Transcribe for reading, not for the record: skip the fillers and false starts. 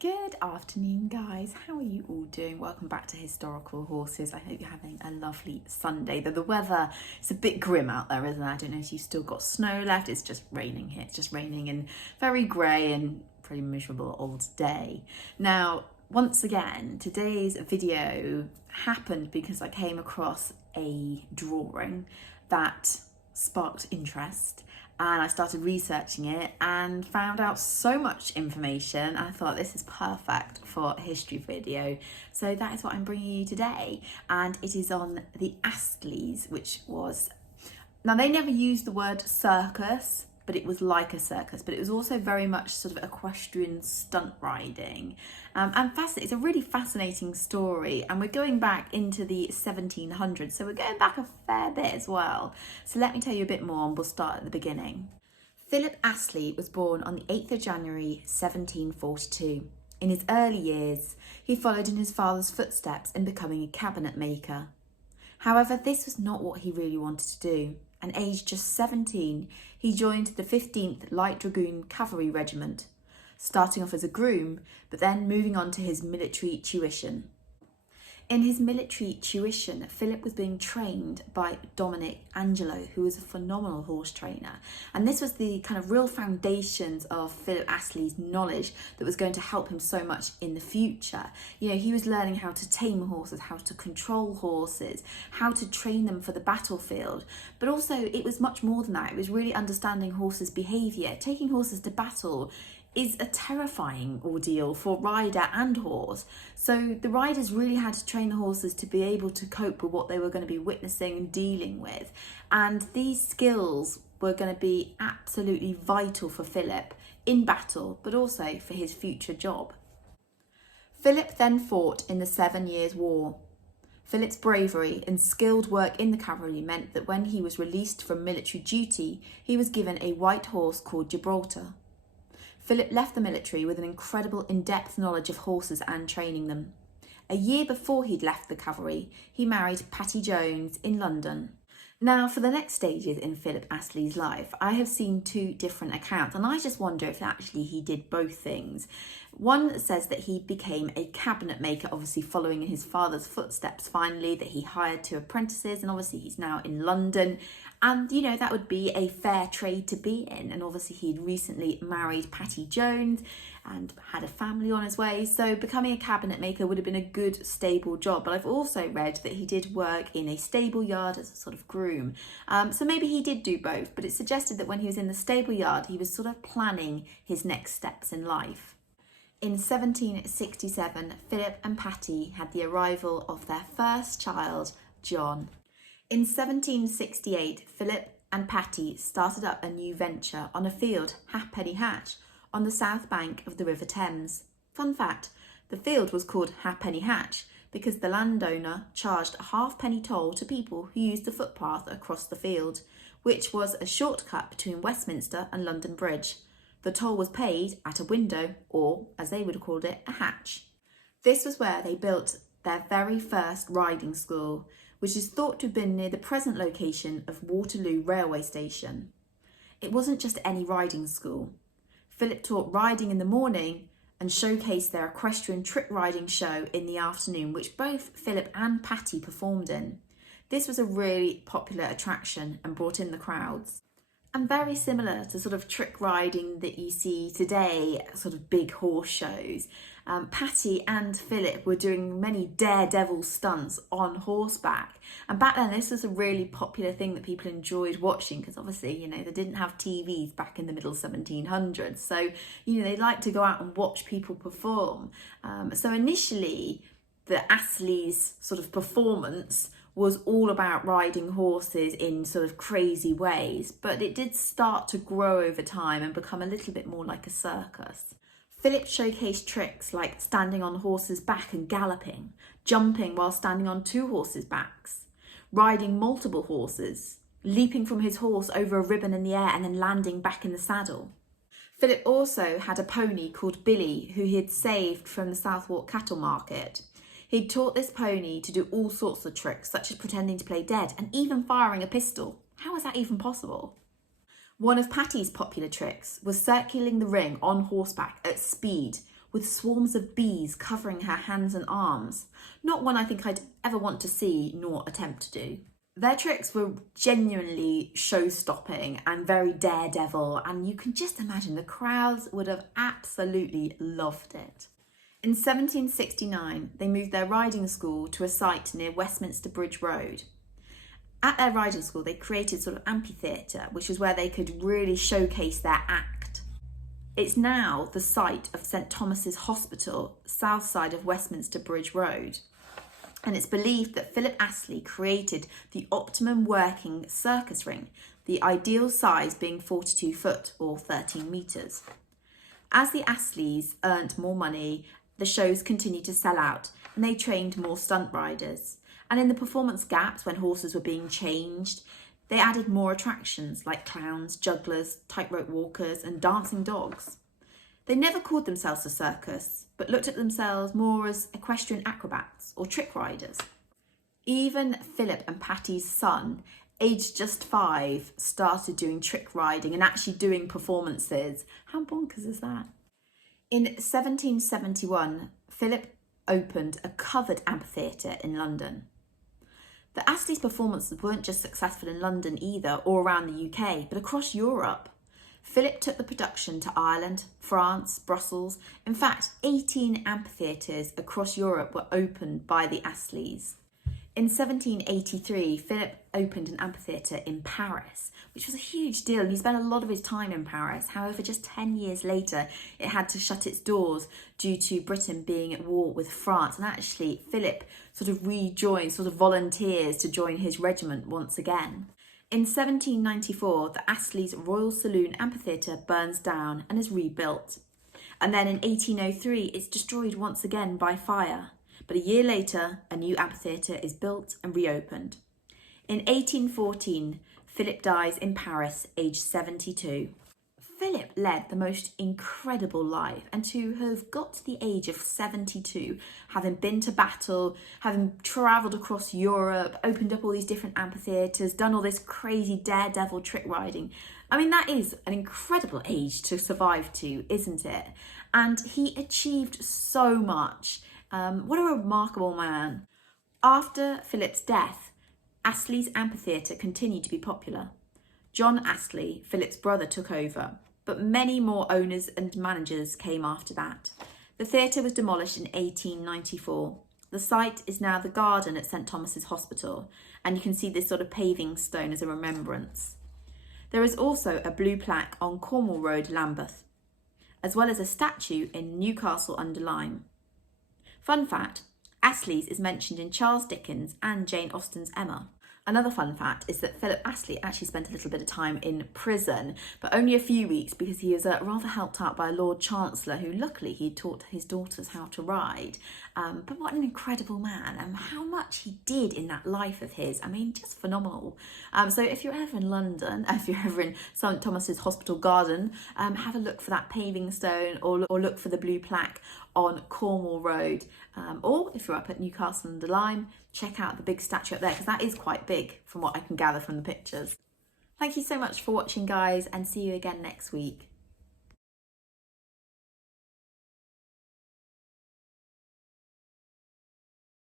Good afternoon, guys. How are you all doing? Welcome back to Historical Horses. I hope you're having a lovely Sunday. Though the weather is a bit grim out there, isn't it? I don't know if you've still got snow left. It's just raining here. It's just raining and very grey and pretty miserable old day. Now, once again, today's video happened because I came across a drawing that sparked interest. And I started researching it and found out so much information. I thought this is perfect for a history video. So that is what I'm bringing you today. And it is on the Astleys, which was, now they never used the word circus, but it was like a circus, but it was also very much sort of equestrian stunt riding. And it's a really fascinating story. And we're going back into the 1700s, so we're going back a fair bit as well. So let me tell you a bit more and we'll start at the beginning. Philip Astley was born on the 8th of January, 1742. In his early years, he followed in his father's footsteps in becoming a cabinet maker. However, this was not what he really wanted to do. And aged just 17, he joined the 15th Light Dragoon Cavalry Regiment, starting off as a groom, but then moving on to his military tuition. In his military tuition, Philip was being trained by Dominic Angelo, who was a phenomenal horse trainer. And this was the kind of real foundations of Philip Astley's knowledge that was going to help him so much in the future. You know, he was learning how to tame horses, how to control horses, how to train them for the battlefield. But also it was much more than that. It was really understanding horses' behaviour. Taking horses to battle is a terrifying ordeal for rider and horse. So the riders really had to train the horses to be able to cope with what they were going to be witnessing and dealing with. And these skills were going to be absolutely vital for Philip in battle, but also for his future job. Philip then fought in the 7 Years' War. Philip's bravery and skilled work in the cavalry meant that when he was released from military duty, he was given a white horse called Gibraltar. Philip left the military with an incredible in-depth knowledge of horses and training them. A year before he'd left the cavalry, he married Patty Jones in London. Now, for the next stages in Philip Astley's life, I have seen two different accounts, and I just wonder if actually he did both things. One says that he became a cabinet maker, obviously following in his father's footsteps finally, that he hired 2 apprentices, and obviously he's now in London. And, you know, that would be a fair trade to be in. And obviously he'd recently married Patty Jones and had a family on his way. So becoming a cabinet maker would have been a good, stable job. But I've also read that he did work in a stable yard as a sort of groom. So maybe he did do both. But it suggested that when he was in the stable yard, he was sort of planning his next steps in life. In 1767, Philip and Patty had the arrival of their first child, John. In 1768, Philip and Patty started up a new venture on a field, Halfpenny Hatch, on the south bank of the River Thames. Fun fact, the field was called Halfpenny Hatch because the landowner charged a halfpenny toll to people who used the footpath across the field, which was a shortcut between Westminster and London Bridge. The toll was paid at a window, or, as they would have called it, a hatch. This was where they built their very first riding school, which is thought to have been near the present location of Waterloo Railway Station. It wasn't just any riding school. Philip taught riding in the morning and showcased their equestrian trick riding show in the afternoon, which both Philip and Patty performed in. This was a really popular attraction and brought in the crowds. And very similar to sort of trick riding that you see today, sort of big horse shows. Patty and Philip were doing many daredevil stunts on horseback. And back then, this was a really popular thing that people enjoyed watching because obviously, you know, they didn't have TVs back in the middle 1700s. So, you know, they liked to go out and watch people perform. So initially, the Astley's sort of performance was all about riding horses in sort of crazy ways, but it did start to grow over time and become a little bit more like a circus. Philip showcased tricks like standing on a horse's back and galloping, jumping while standing on 2 horses' backs, riding multiple horses, leaping from his horse over a ribbon in the air and then landing back in the saddle. Philip also had a pony called Billy who he had saved from the Southwark cattle market. He'd taught this pony to do all sorts of tricks, such as pretending to play dead and even firing a pistol. How is that even possible? One of Patty's popular tricks was circling the ring on horseback at speed with swarms of bees covering her hands and arms. Not one I think I'd ever want to see nor attempt to do. Their tricks were genuinely show-stopping and very daredevil, and you can just imagine the crowds would have absolutely loved it. In 1769, they moved their riding school to a site near Westminster Bridge Road. At their riding school, they created sort of Amphitheatre, which is where they could really showcase their act. It's now the site of St Thomas's Hospital, south side of Westminster Bridge Road. And it's believed that Philip Astley created the optimum working circus ring, the ideal size being 42 foot or 13 metres. As the Astleys earned more money, the shows continued to sell out and they trained more stunt riders. And in the performance gaps, when horses were being changed, they added more attractions like clowns, jugglers, tightrope walkers and dancing dogs. They never called themselves a circus, but looked at themselves more as equestrian acrobats or trick riders. Even Philip and Patty's son, aged just 5, started doing trick riding and actually doing performances. How bonkers is that? In 1771, Philip opened a covered amphitheatre in London. The Astley's performances weren't just successful in London either, or around the UK, but across Europe. Philip took the production to Ireland, France, Brussels. In fact, 18 amphitheatres across Europe were opened by the Astleys. In 1783, Philip opened an amphitheatre in Paris, which was a huge deal, and he spent a lot of his time in Paris. However, just 10 years later, it had to shut its doors due to Britain being at war with France. And actually, Philip sort of rejoined, sort of volunteers to join his regiment once again. In 1794, the Astley's Royal Saloon Amphitheatre burns down and is rebuilt. And then in 1803, it's destroyed once again by fire. But a year later, a new amphitheatre is built and reopened. In 1814, Philip dies in Paris, aged 72. Philip led the most incredible life, and to have got to the age of 72, having been to battle, having travelled across Europe, opened up all these different amphitheatres, done all this crazy daredevil trick riding. I mean, that is an incredible age to survive to, isn't it? And he achieved so much. What a remarkable man. After Philip's death, Astley's amphitheatre continued to be popular. John Astley, Philip's brother, took over, but many more owners and managers came after that. The theatre was demolished in 1894. The site is now the garden at St Thomas's Hospital, and you can see this sort of paving stone as a remembrance. There is also a blue plaque on Cornwall Road, Lambeth, as well as a statue in Newcastle under Lyme. Fun fact, Astley's is mentioned in Charles Dickens and Jane Austen's Emma. Another fun fact is that Philip Astley actually spent a little bit of time in prison, but only a few weeks because he was rather helped out by a Lord Chancellor who luckily he taught his daughters how to ride. But what an incredible man, and how much he did in that life of his. I mean, just phenomenal. So if you're ever in London, if you're ever in St Thomas's Hospital Garden, have a look for that paving stone or look for the blue plaque on Cornwall Road. Or if you're up at Newcastle under Lyme, check out the big statue up there because that is quite big from what I can gather from the pictures. Thank you so much for watching, guys, and see you again next week.